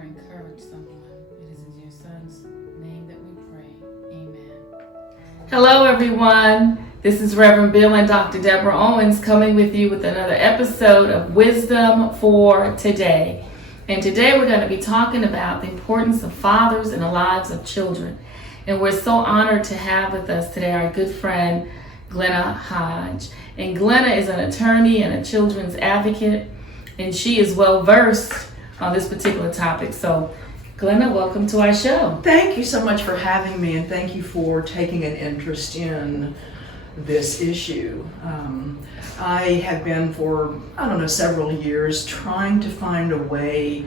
or encourage someone, it is in your Son's name that we pray. Amen. Hello, everyone. This is Reverend Bill and Dr. Deborah Owens coming with you with another episode of Wisdom for Today. And today we're going to be talking about the importance of fathers in the lives of children. And we're so honored to have with us today our good friend, Glenna Hodge. And Glenna is an attorney and a children's advocate, and she is well versed on this particular topic. So, Glenna, welcome to our show. Thank you so much for having me, and thank you for taking an interest in this issue. I have been for, several years trying to find a way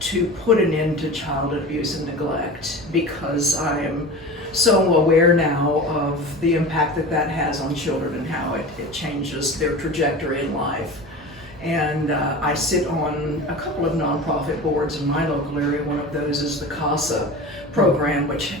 to put an end to child abuse and neglect, because I am so aware now of the impact that has on children and how it changes their trajectory in life. And I sit on a couple of nonprofit boards in my local area. One of those is the CAAP program, which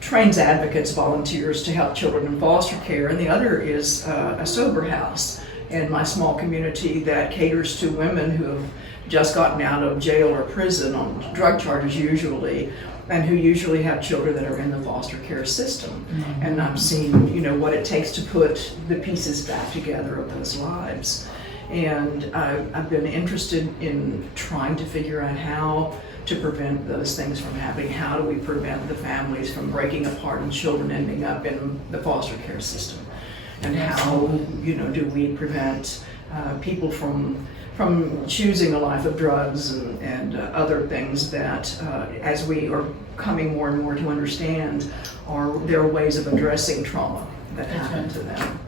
trains advocates, volunteers to help children in foster care, and the other is a sober house in my small community that caters to women who have just gotten out of jail or prison on drug charges usually, and who usually have children that are in the foster care system. Mm-hmm. And I've seen, what it takes to put the pieces back together of those lives. And I've been interested in trying to figure out how to prevent those things from happening. How do we prevent the families from breaking apart and children ending up in the foster care system? And how, do we prevent people from choosing a life of drugs and other things that, as we are coming more and more to understand, there are ways of addressing trauma that happen to them.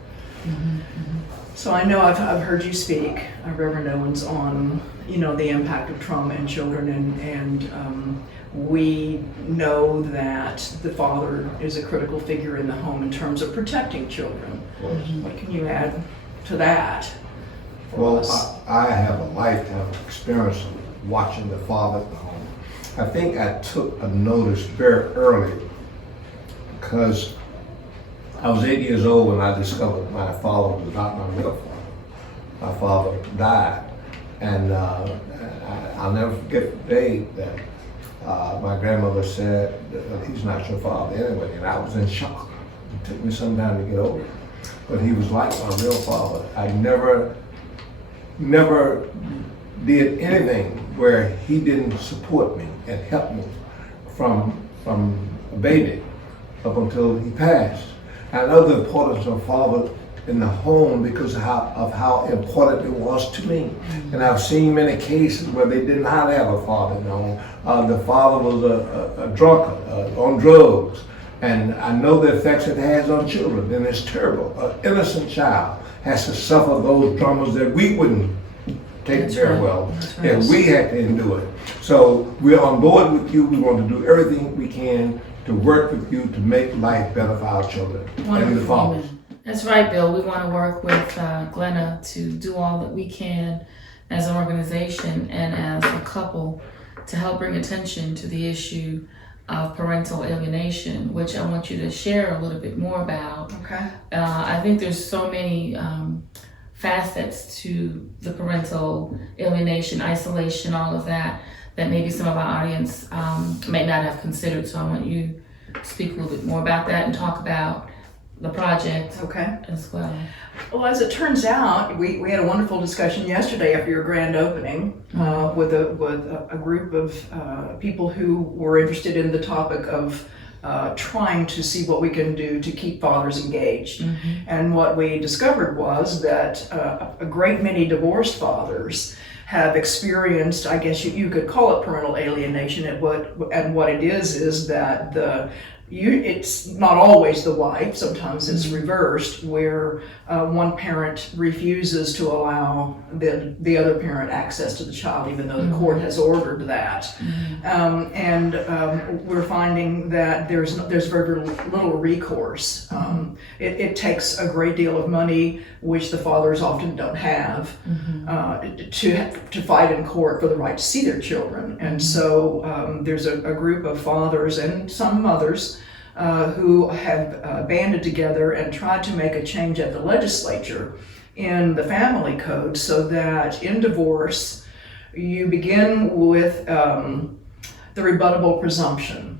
Mm-hmm, mm-hmm. So I know I've heard you speak, Reverend Owens, on the impact of trauma in children, and we know that the father is a critical figure in the home in terms of protecting children. Mm-hmm. What can you add to that? Well, I have a lifetime of experience of watching the father at the home. I think I took a notice very early because I was 8 years old when I discovered my father was not my real father. My father died, and I'll never forget the day that my grandmother said, "He's not your father anyway," and I was in shock. It took me some time to get over it, but he was like my real father. I never did anything where he didn't support me and help me from a baby up until he passed. I know the importance of father in the home because of how important it was to me. Mm-hmm. And I've seen many cases where they did not have a father in the home. The father was a drunkard, on drugs. And I know the effects it has on children, and it's terrible. An innocent child has to suffer those traumas that we wouldn't take very well, and we had to endure it. So we're on board with you. We want to do everything we can to work with you to make life better for our children and the fathers. That's right, Bill. We want to work with Glenna to do all that we can as an organization and as a couple to help bring attention to the issue of parental alienation, which I want you to share a little bit more about. Okay. I think there's so many facets to the parental alienation, isolation, all of that maybe some of our audience may not have considered. So I want you to speak a little bit more about that and talk about the project as well. Well, as it turns out, we had a wonderful discussion yesterday after your grand opening with a group of people who were interested in the topic of trying to see what we can do to keep fathers engaged. Mm-hmm. And what we discovered was that a great many divorced fathers have experienced, I guess you could call it parental alienation, and what it is that it's not always the wife, sometimes it's reversed, where one parent refuses to allow the other parent access to the child, even though the court has ordered that. And we're finding that there's very little recourse. It takes a great deal of money, which the fathers often don't have, to fight in court for the right to see their children. And so there's a group of fathers and some mothers who have banded together and tried to make a change at the legislature in the family code so that in divorce, you begin with the rebuttable presumption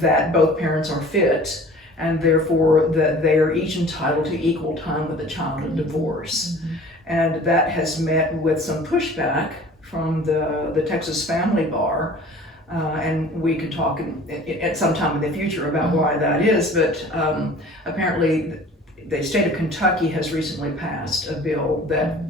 that both parents are fit, and therefore that they are each entitled to equal time with the child in divorce. And that has met with some pushback from the Texas Family Bar, and we could talk at some time in the future about why that is, but apparently the state of Kentucky has recently passed a bill that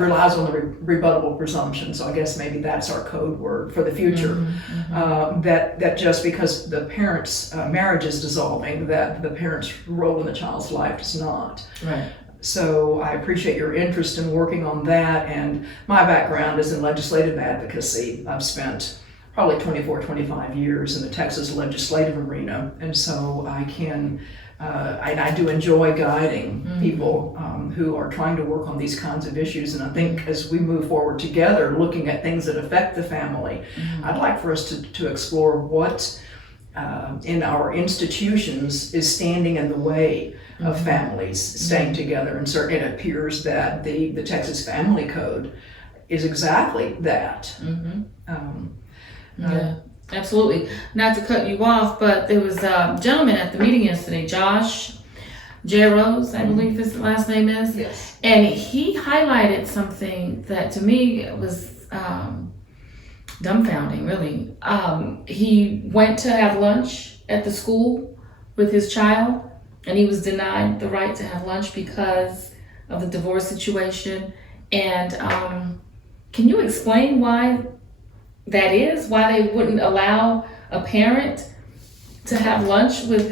relies on the rebuttable presumption. So I guess maybe that's our code word for the future. That just because the parents' marriage is dissolving, that the parents' role in the child's life does not. Right. So I appreciate your interest in working on that, and my background is in legislative advocacy. I've spent probably 24, 25 years in the Texas legislative arena, and so I can and I do enjoy guiding people who are trying to work on these kinds of issues. And I think as we move forward together, looking at things that affect the family, I'd like for us to explore what in our institutions is standing in the way of families staying together. And certainly it appears that the Texas Family Code is exactly that. Yeah. Absolutely. Not to cut you off, but there was a gentleman at the meeting yesterday, Josh Jaros, I believe his last name is. Yes. And he highlighted something that to me was dumbfounding, really. He went to have lunch at the school with his child, and he was denied the right to have lunch because of the divorce situation. And can you explain why that is, why they wouldn't allow a parent to have lunch with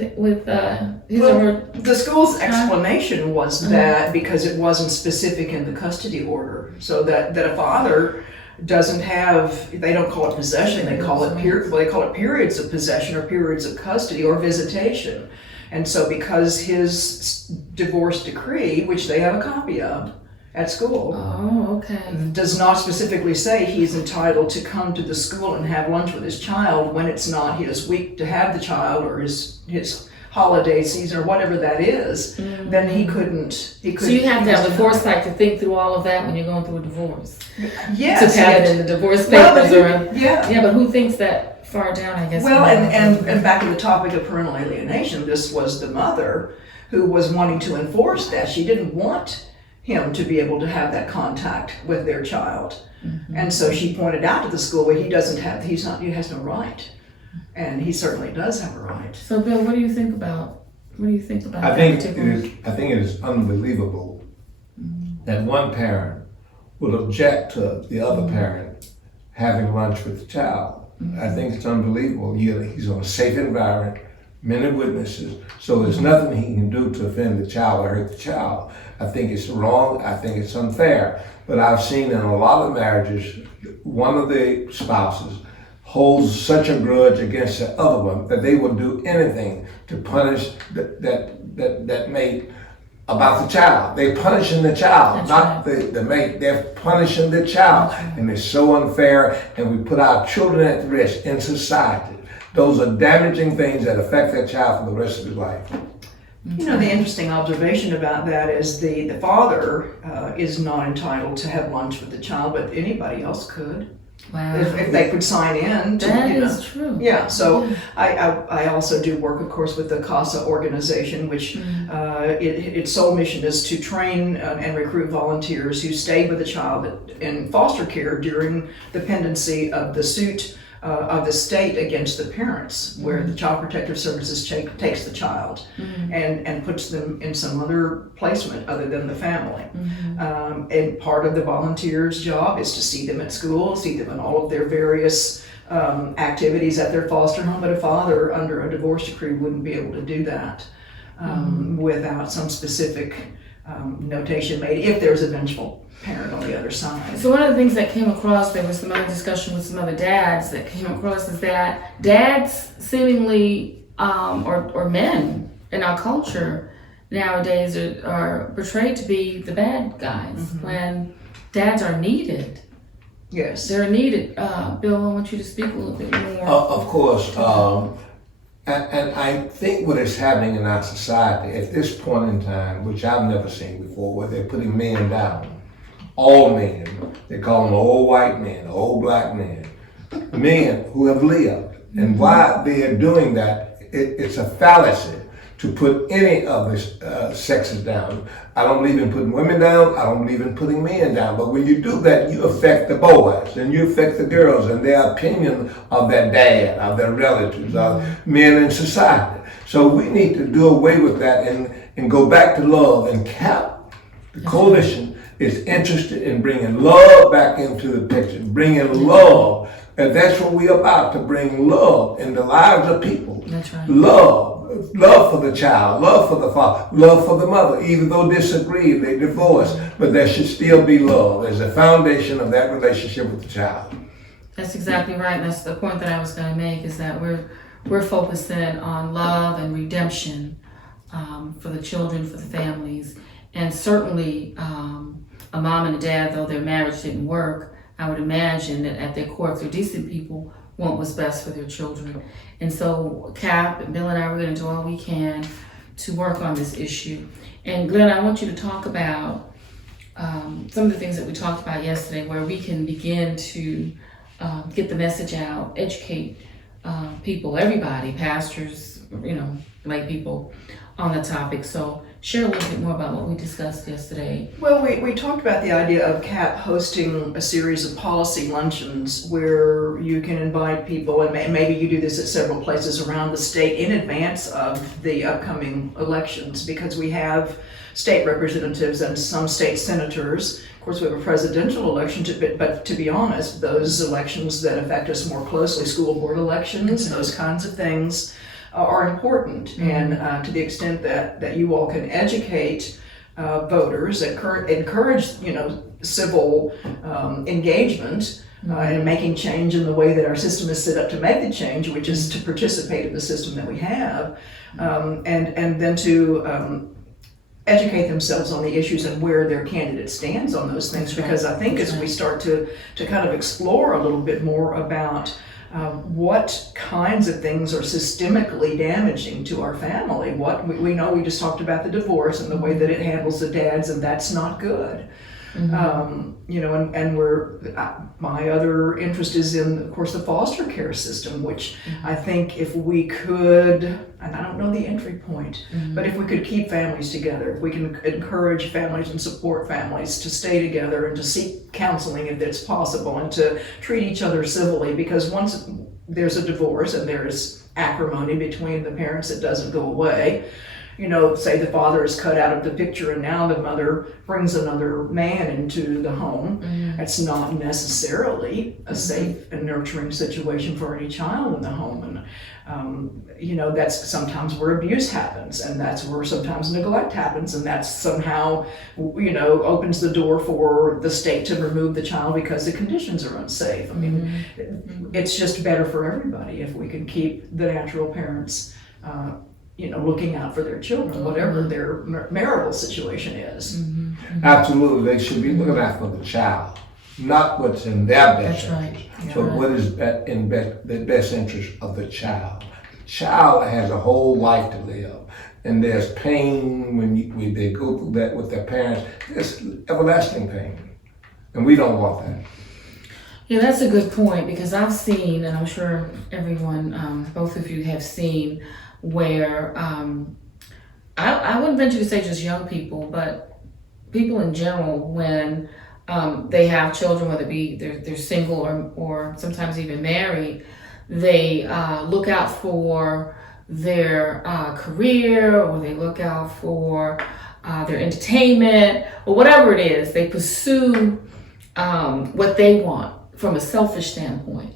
his or her? The school's explanation was that because it wasn't specific in the custody order, so that a father doesn't have, they don't call it possession, they call it periods of possession or periods of custody or visitation. And so because his divorce decree, which they have a copy of at school, does not specifically say he's entitled to come to the school and have lunch with his child when it's not his week to have the child or his holiday season or whatever that is, then he couldn't. So you have to have the foresight to think through all of that when you're going through a divorce. Yes. To have it in the divorce papers yeah, but who thinks that far down, I guess. Well, and back to the topic of parental alienation, this was the mother who was wanting to enforce that. She didn't want him to be able to have that contact with their child. And so she pointed out to the school where he has no right. And he certainly does have a right. So Bill, what do you think about I think it is unbelievable that one parent would object to the other parent having lunch with the child. I think it's unbelievable. He's on a safe environment, many witnesses, so there's nothing he can do to offend the child or hurt the child. I think it's wrong, I think it's unfair. But I've seen in a lot of marriages, one of the spouses holds such a grudge against the other one that they will do anything to punish that mate about the child. They're punishing the child, not the mate. They're punishing the child. And it's so unfair, and we put our children at risk in society. Those are damaging things that affect that child for the rest of his life. You know, the interesting observation about that is the father is not entitled to have lunch with the child, but anybody else could. Wow. If they could sign in. That is true. Yeah, so I also do work, of course, with the CASA organization, which its sole mission is to train and recruit volunteers who stay with the child in foster care during the pendency of the suit of the state against the parents, where the Child Protective Services takes the child and puts them in some other placement other than the family. And part of the volunteer's job is to see them at school, see them in all of their various activities at their foster home, but a father under a divorce decree wouldn't be able to do that without some specific notation made if there's a vengeful parent on the other side. So one of the things that came across, there was some other discussion with some other dads that came across, is that dads seemingly, or men in our culture nowadays are portrayed to be the bad guys when dads are needed. Yes. They're needed. Bill, I want you to speak a little bit more. Of course. And I think what is happening in our society at this point in time, which I've never seen before, where they're putting men down. all men. They call them old white men, old black men, men who have lived. And why they are doing that, it's a fallacy to put any of the sexes down. I don't believe in putting women down. I don't believe in putting men down. But when you do that, you affect the boys and you affect the girls and their opinion of their dad, of their relatives, of men in society. So we need to do away with that and go back to love. And CAAP, the coalition, is interested in bringing love back into the picture, bringing love. And that's what we're about, to bring love in the lives of people. That's right. Love for the child, love for the father, love for the mother. Even though they disagree, they divorce, but there should still be love as the foundation of that relationship with the child. That's exactly right. That's the point that I was going to make, is that we're focusing on love and redemption for the children, for the families, and certainly a mom and a dad, though their marriage didn't work, I would imagine that at their core, if they're decent people, want what's best for their children. And so CAAP and Bill and I, we're going to do all we can to work on this issue. And Glenn, I want you to talk about some of the things that we talked about yesterday, where we can begin to get the message out, educate people, everybody, pastors, lay people, on the topic. So share a little bit more about what we discussed yesterday. Well, we talked about the idea of CAAP hosting a series of policy luncheons where you can invite people, and maybe you do this at several places around the state in advance of the upcoming elections, because we have state representatives and some state senators. Of course, we have a presidential election, but to be honest, those elections that affect us more closely, school board elections, those kinds of things, are important. Mm-hmm. And to the extent that you all can educate voters, encourage civil engagement and making change in the way that our system is set up to make the change, which is to participate in the system that we have, and then to educate themselves on the issues and where their candidate stands on those things. Because I think as we start to kind of explore a little bit more about what kinds of things are systemically damaging to our family. What we know, we just talked about the divorce and the way that it handles the dads, and that's not good. Mm-hmm. And my other interest is in, of course, the foster care system, which I think if we could, and I don't know the entry point, but if we could keep families together, if we can encourage families and support families to stay together and to seek counseling if it's possible, and to treat each other civilly, because once there's a divorce and there's acrimony between the parents that doesn't go away, say the father is cut out of the picture and now the mother brings another man into the home. It's not necessarily a safe and nurturing situation for any child in the home. And, that's sometimes where abuse happens, and that's where sometimes neglect happens, and that's somehow, opens the door for the state to remove the child because the conditions are unsafe. I mean, it's just better for everybody if we can keep the natural parents looking out for their children, whatever their marital situation is. Absolutely, they should be looking out for the child, not what's in their best interest, but what is in the best interest of the child. The child has a whole life to live, and there's pain when they go through that with their parents. There's everlasting pain, and we don't want that. Yeah, that's a good point, because I've seen, and I'm sure everyone, both of you have seen, where I wouldn't venture to say just young people, but people in general, when they have children, whether it be they're single or sometimes even married, they look out for their career, or they look out for their entertainment, or whatever it is. They pursue what they want from a selfish standpoint,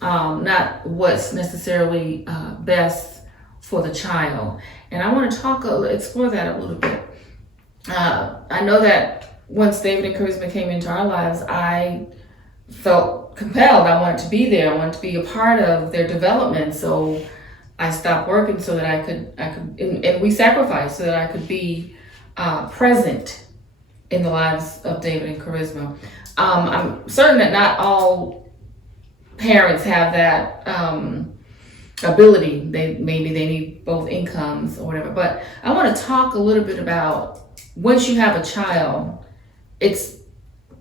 not what's necessarily best for the child. And I want to explore that a little bit. I know that once David and Charisma came into our lives, I felt compelled. I wanted to be there. I wanted to be a part of their development. So I stopped working so that I could, and we sacrificed so that I could be present in the lives of David and Charisma. I'm certain that not all parents have that ability. Maybe they need both incomes or whatever. But I want to talk a little bit about, once you have a child, it's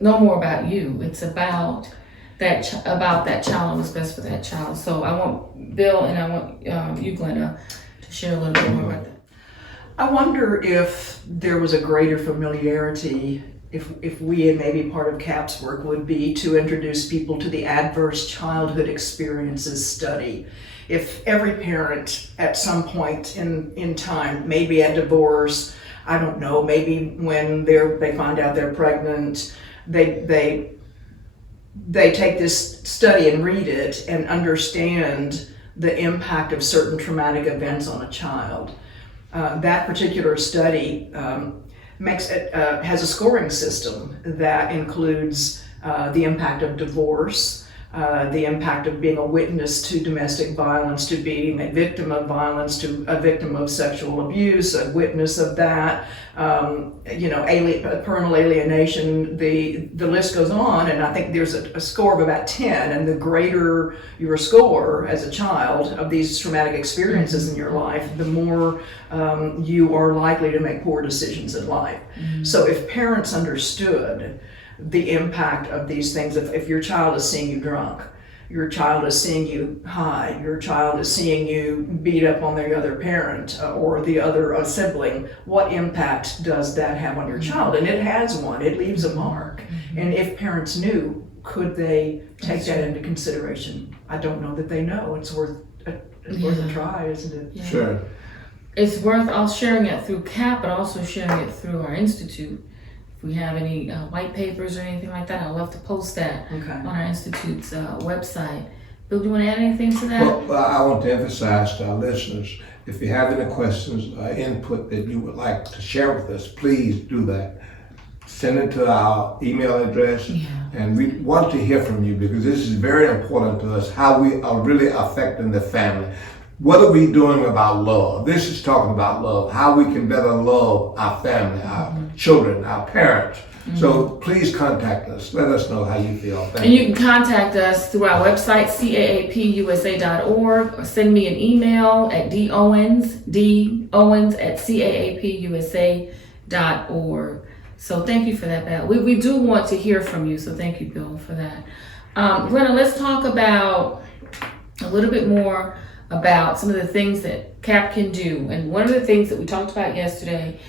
no more about you. It's about that child and what's best for that child. So I want Bill and I want you, Glenna, to share a little bit more about that. I wonder if there was a greater familiarity, if we, and maybe part of CAAP's work would be to introduce people to the Adverse Childhood Experiences study. If every parent at some point in time, maybe at divorce, I don't know, maybe when they find out they're pregnant, they take this study and read it and understand the impact of certain traumatic events on a child. That particular study has a scoring system that includes the impact of divorce, the impact of being a witness to domestic violence, to being a victim of violence, to a victim of sexual abuse, a witness of that, parental alienation, the list goes on, and I think there's a score of about 10, and the greater your score as a child of these traumatic experiences in your life, the more you are likely to make poor decisions in life. Mm-hmm. So if parents understood the impact of these things, if your child is seeing you drunk, your child is seeing you high, your child is seeing you beat up on the other parent or the other sibling, what impact does that have on your child? And it has one, it leaves a mark. Mm-hmm. And if parents knew, could they take that into consideration? I don't know that they know. It's worth a try, isn't it? Yeah. Sure. It's worth us sharing it through CAAP, but also sharing it through our institute. If we have any white papers or anything like that, I'd love to post that on our institute's website. Bill, do you want to add anything to that? Well, I want to emphasize to our listeners, if you have any questions or input that you would like to share with us, please do that. Send it to our email address, and we want to hear from you because this is very important to us, how we are really affecting the family. What are we doing about love? This is talking about love, how we can better love our family, our children, our parents. Mm-hmm. So please contact us. Let us know how you feel. Thank you. You can contact us through our website, caapusa.org, or send me an email at dowens@caapusa.org. So thank you for that, Bill. We do want to hear from you, so thank you, Bill, for that. Glenna, let's talk about a little bit more about some of the things that CAAP can do. And one of the things that we talked about yesterday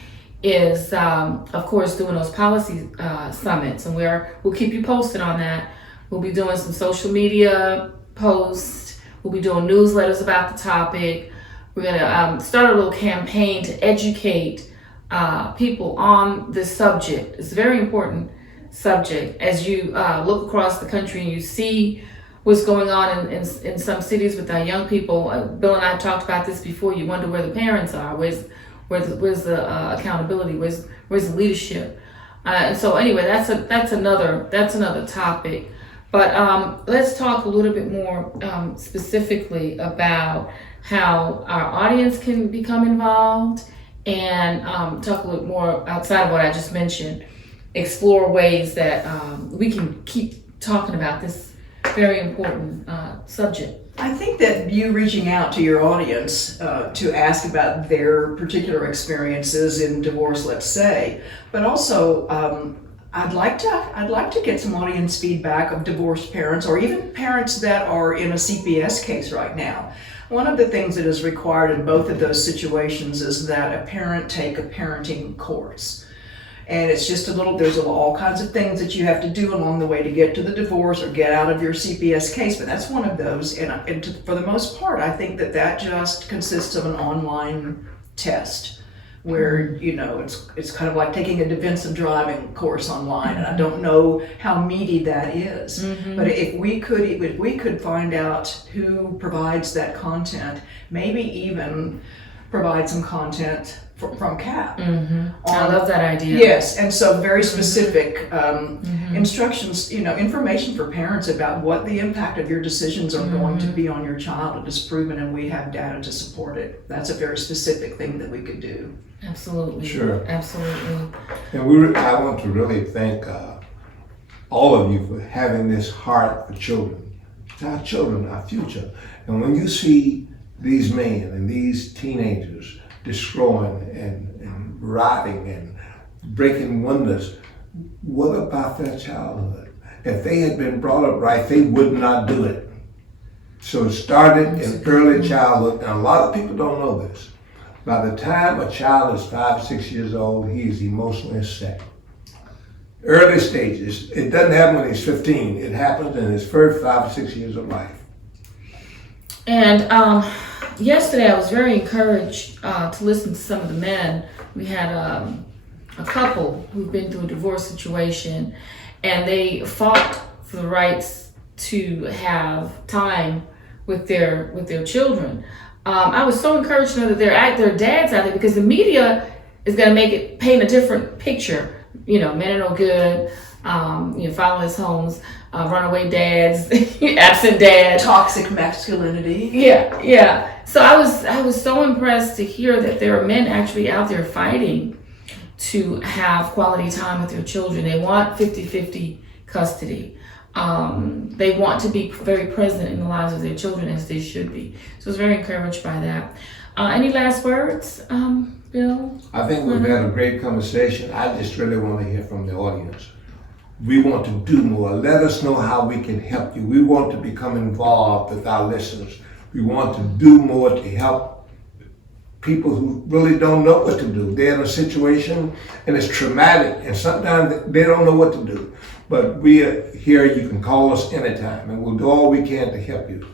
is, of course, doing those policy summits. And we'll keep you posted on that. We'll be doing some social media posts. We'll be doing newsletters about the topic. We're going to start a little campaign to educate people on this subject. It's a very important subject. As you look across the country and you see what's going on in some cities with our young people. Bill and I talked about this before. You wonder where the parents are. Where's the accountability? Where's the leadership? And so anyway, that's another topic. But let's talk a little bit more specifically about how our audience can become involved, and talk a little more outside of what I just mentioned. Explore ways that we can keep talking about this very important subject. I think that you reaching out to your audience to ask about their particular experiences in divorce, let's say, but also I'd like to get some audience feedback of divorced parents or even parents that are in a CPS case right now. One of the things that is required in both of those situations is that a parent take a parenting course. And it's just there's all kinds of things that you have to do along the way to get to the divorce or get out of your CPS case, but that's one of those. And for the most part, I think that just consists of an online test where, it's kind of like taking a defensive driving course online. And I don't know how meaty that is. Mm-hmm. But if we could find out who provides that content, maybe even provide some content from CAAP. Mm-hmm. I love that idea. Yes, and so very specific instructions, information for parents about what the impact of your decisions are going to be on your child. It is proven, and we have data to support it. That's a very specific thing that we could do. Absolutely. Sure. Absolutely. And I want to really thank all of you for having this heart for children. It's our children, our future. And when you see these men and these teenagers destroying and rotting and breaking windows, what about their childhood? If they had been brought up right, they would not do it. So it started in early childhood, and a lot of people don't know this. By the time a child is 5, 6 years old, he is emotionally set. Early stages. It doesn't happen when he's 15. It happens in his first 5 or 6 years of life. And yesterday I was very encouraged to listen to some of the men. We had a couple who've been through a divorce situation, and they fought for the rights to have time with their children. I was so encouraged to know that their dads out there, because the media is going to paint a different picture. Men are no good, fatherless homes, runaway dads, absent dads, Toxic masculinity. Yeah. So I was so impressed to hear that there are men actually out there fighting to have quality time with their children. They want 50-50 custody. They want to be very present in the lives of their children, as they should be. So I was very encouraged by that. Any last words, Bill? I think we've had a great conversation. I just really want to hear from the audience. We want to do more. Let us know how we can help you. We want to become involved with our listeners. We want to do more to help people who really don't know what to do. They're in a situation and it's traumatic, and sometimes they don't know what to do. But we are here. You can call us anytime, and we'll do all we can to help you.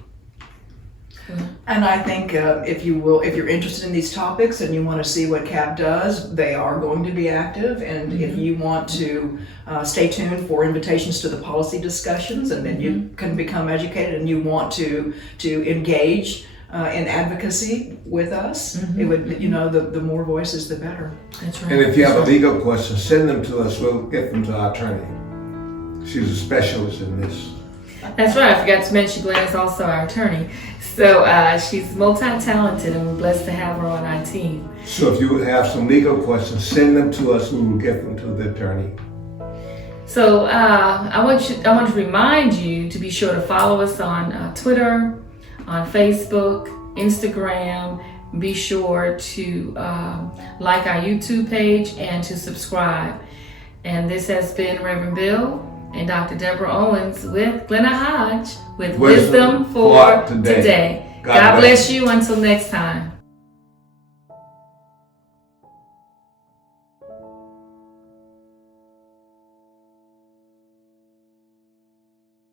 And I think if you're interested in these topics and you want to see what CAAP does, they are going to be active. And if you want to stay tuned for invitations to the policy discussions, and then you can become educated, and you want to engage in advocacy with us, it would, the more voices, the better. That's right. And if you have a legal question, send them to us. We'll get them to our attorney. She's a specialist in this. That's right. I forgot to mention Glenna is also our attorney. So she's multi-talented, and we're blessed to have her on our team. So if you have some legal questions, send them to us. We will get them to the attorney. So I want to remind you to be sure to follow us on Twitter, on Facebook, Instagram. Be sure to like our YouTube page and to subscribe. And this has been Reverend Bill and Dr. Deborah Owens with Glenna Hodge with Wisdom for Today. God bless you until next time.